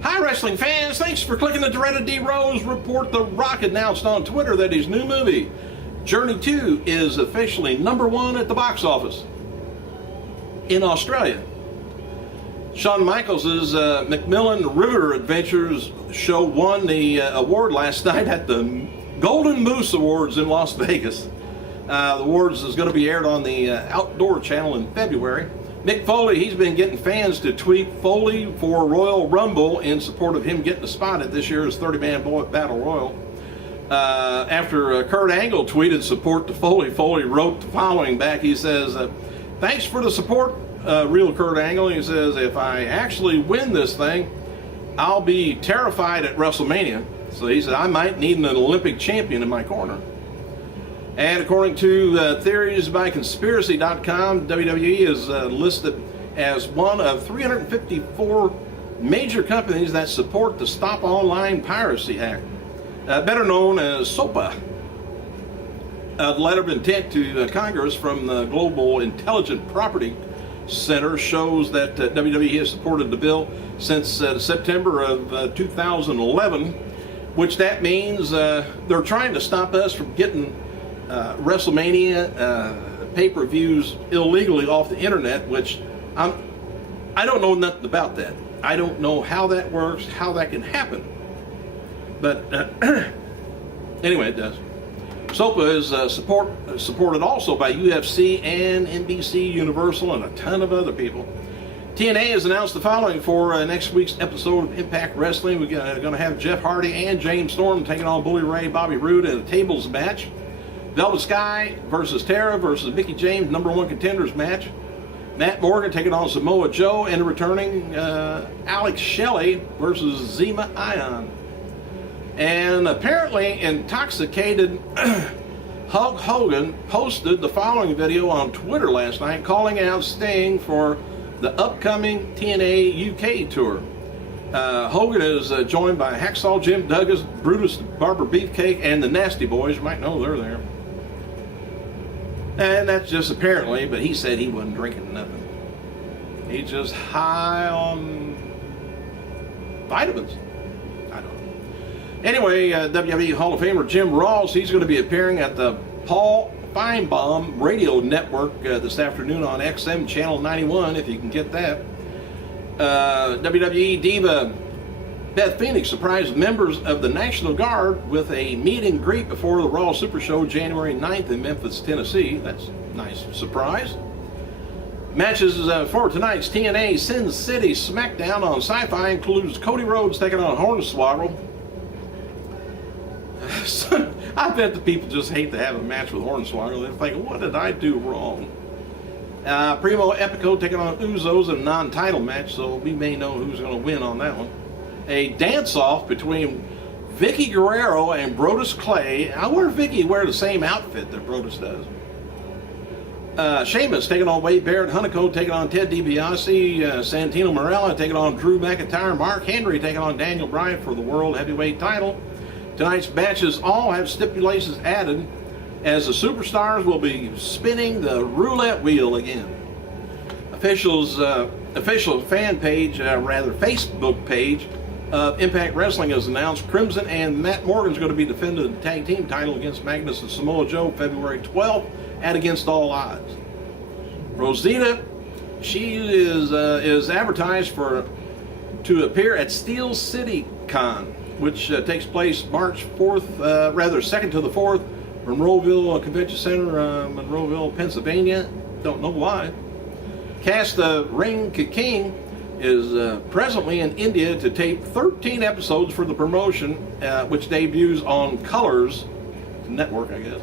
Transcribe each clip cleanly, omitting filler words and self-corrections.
Hi, wrestling fans. Thanks for clicking the dreaded D Rose report. The Rock announced on Twitter that his new movie, Journey 2, is officially #1 at the box office in Australia. Shawn Michaels' Macmillan River Adventures show won the award last night at the Golden Moose Awards in Las Vegas. The awards is going to be aired on the Outdoor Channel in February. Mick Foley, he's been getting fans to tweet Foley for Royal Rumble in support of him getting a spot at this year's 30-man Battle Royal. After Kurt Angle tweeted support to Foley, Foley wrote the following back. He says, thanks for the support, real Kurt Angle. He says, if I actually win this thing, I'll be terrified at WrestleMania. So he said, I might need an Olympic champion in my corner. And according to theories by conspiracy.com, WWE is listed as one of 354 major companies that support the Stop Online Piracy Act, better known as SOPA. A letter of intent to Congress from the Global Intelligent Property Center shows that WWE has supported the bill since September of 2011, which that means they're trying to stop us from getting WrestleMania pay-per-views illegally off the internet, which I don't know nothing about that. I don't know how that works, how that can happen. But anyway, it does. SOPA is supported also by UFC and NBC Universal and a ton of other people. TNA has announced the following for next week's episode of Impact Wrestling. We're going to have Jeff Hardy and James Storm taking on Bully Ray, Bobby Roode in a tables match. Velvet Sky versus Tara versus Mickie James, #1 contenders match. Matt Morgan taking on Samoa Joe, and returning Alex Shelley versus Zema Ion. And apparently intoxicated Hulk Hogan posted the following video on Twitter last night, calling out Sting for the upcoming TNA UK tour. Hogan is joined by Hacksaw Jim Duggan, Brutus Barber Beefcake, and the Nasty Boys. You might know they're there. And that's just apparently, but he said he wasn't drinking nothing. He's just high on vitamins. I don't know. Anyway, WWE Hall of Famer Jim Ross, he's going to be appearing at the Paul Feinbaum Radio Network this afternoon on XM Channel 91, if you can get that. WWE Diva Beth Phoenix surprised members of the National Guard with a meet and greet before the Raw Super Show January 9th in Memphis, Tennessee. That's a nice surprise. Matches for tonight's TNA Sin City SmackDown on Sci-Fi includes Cody Rhodes taking on Hornswoggle. I bet the people just hate to have a match with Hornswoggle. They're thinking, what did I do wrong? Primo Epico taking on Uzos in a non-title match, so we may know who's going to win on that one. A dance-off between Vicky Guerrero and Brodus Clay. I wonder if Vicky wear the same outfit that Brodus does. Sheamus taking on Wade Barrett, Hunico taking on Ted DiBiase, Santino Marella taking on Drew McIntyre, Mark Henry taking on Daniel Bryan for the World Heavyweight title. Tonight's matches all have stipulations added, as the superstars will be spinning the roulette wheel again. Official fan page, Facebook page of Impact Wrestling has announced Crimson and Matt Morgan is going to be defending the tag team title against Magnus and Samoa Joe February 12th at Against All Odds. Rosita, she is advertised to appear at Steel City Con, which takes place March 4th, 2nd to the 4th, Monroeville Convention Center, Monroeville, Pennsylvania. Don't know why. Casta Ring King is presently in India to tape 13 episodes for the promotion, which debuts on Colors Network, I guess,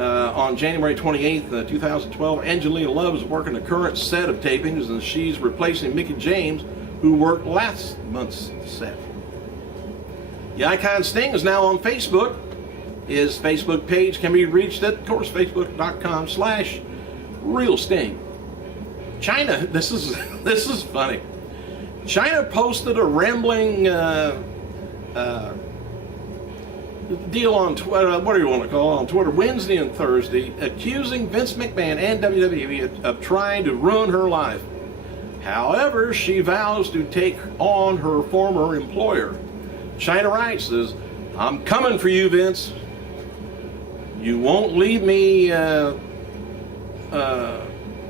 on January 28th, 2012. Angelina Love is working the current set of tapings, and she's replacing Mickie James, who worked last month's set. The Icon Sting is now on Facebook. His Facebook page can be reached at, of course, facebook.com/RealSting. Chyna, this is funny. Chyna posted a rambling deal on Twitter, what do you want to call it, on Twitter, Wednesday and Thursday, accusing Vince McMahon and WWE of trying to ruin her life. However, she vows to take on her former employer. Chyna writes, says, "I'm coming for you, Vince. You won't leave me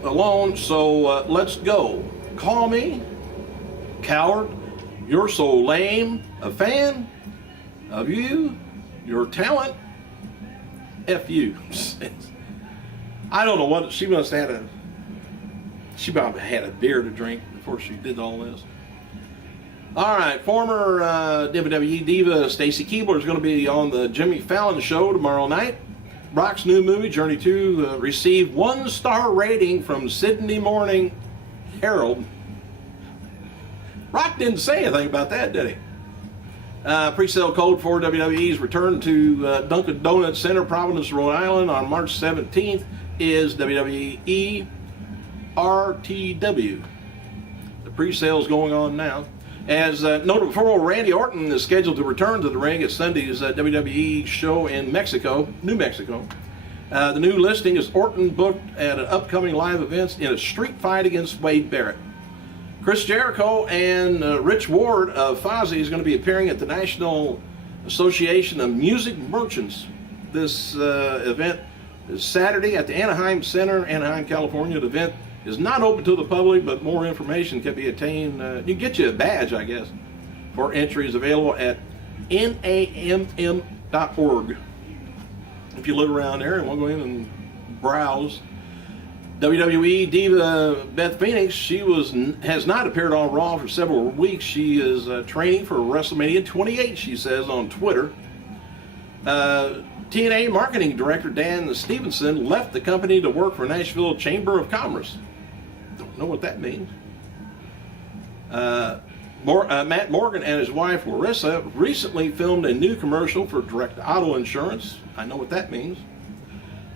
alone, so let's go. Call me, coward. You're so lame. A fan of you, your talent. F you." I don't know what she must have had. She probably had a beer to drink before she did all this. All right, former WWE diva Stacy Keibler is going to be on the Jimmy Fallon show tomorrow night. Rock's new movie, Journey 2, received 1-star rating from Sydney Morning Herald. Rock didn't say anything about that, did he? Pre-sale code for WWE's return to Dunkin' Donuts Center, Providence, Rhode Island on March 17th is WWE RTW. The pre-sale is going on now. As noted before, Randy Orton is scheduled to return to the ring at Sunday's WWE show in Mexico, New Mexico. The new listing is Orton booked at an upcoming live event in a street fight against Wade Barrett. Chris Jericho and Rich Ward of Fozzy is going to be appearing at the National Association of Music Merchants. This event is Saturday at the Anaheim Center, Anaheim, California. The event is not open to the public, but more information can be attained. You can get you a badge, I guess, for entries available at namm.org. If you live around there and want to go in and browse. WWE diva Beth Phoenix, she has not appeared on Raw for several weeks. She is training for WrestleMania 28, she says on Twitter. TNA marketing director Dan Stevenson left the company to work for Nashville Chamber of Commerce. Don't know what that means. Matt Morgan and his wife Larissa recently filmed a new commercial for Direct Auto Insurance. I know what that means.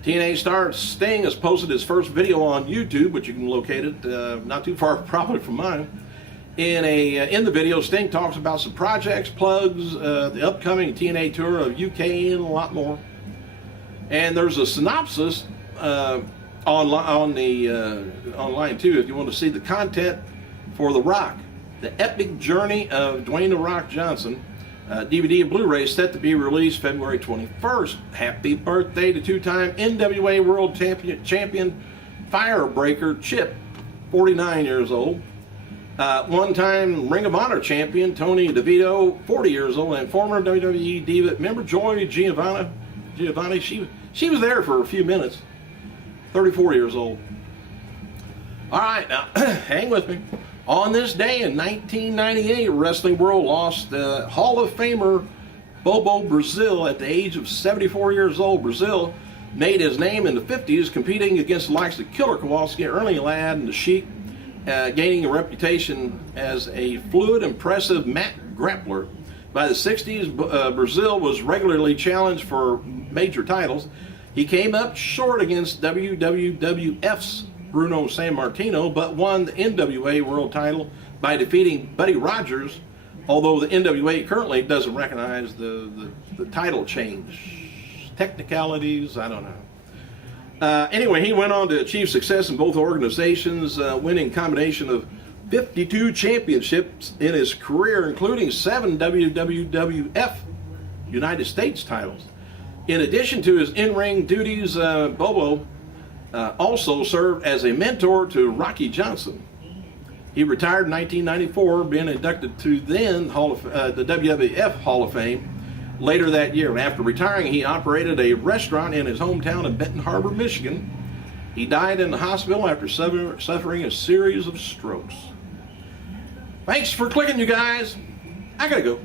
TNA star Sting has posted his first video on YouTube, which you can locate it not too far probably from mine. In the video, Sting talks about some projects, plugs, the upcoming TNA tour of UK, and a lot more. And there's a synopsis online too, if you want to see the content for The Rock, the epic journey of Dwayne "The Rock" Johnson. DVD and Blu-ray set to be released February 21st. Happy birthday to two-time NWA World Champion Firebreaker Chip, 49 years old. One-time Ring of Honor champion Tony DeVito, 40 years old, and former WWE diva, remember Joy Giovanni? She was there for a few minutes, 34 years old. All right, now hang with me. On this day in 1998, Wrestling World lost Hall of Famer Bobo Brazil at the age of 74 years old. Brazil made his name in the 50s competing against the likes of Killer Kowalski, Ernie Ladd, and the Sheik, gaining a reputation as a fluid, impressive mat grappler. By the 60s, Brazil was regularly challenged for major titles. He came up short against WWF's Bruno Sammartino, but won the NWA World title by defeating Buddy Rogers, although the NWA currently doesn't recognize the title change. Technicalities, I don't know. Anyway, he went on to achieve success in both organizations, winning a combination of 52 championships in his career, including 7 WWF United States titles. In addition to his in-ring duties, Bobo also served as a mentor to Rocky Johnson. He retired in 1994, being inducted to then the WWF Hall of Fame later that year. And after retiring, he operated a restaurant in his hometown of Benton Harbor, Michigan. He died in the hospital after suffering a series of strokes. Thanks for clicking, you guys. I gotta go.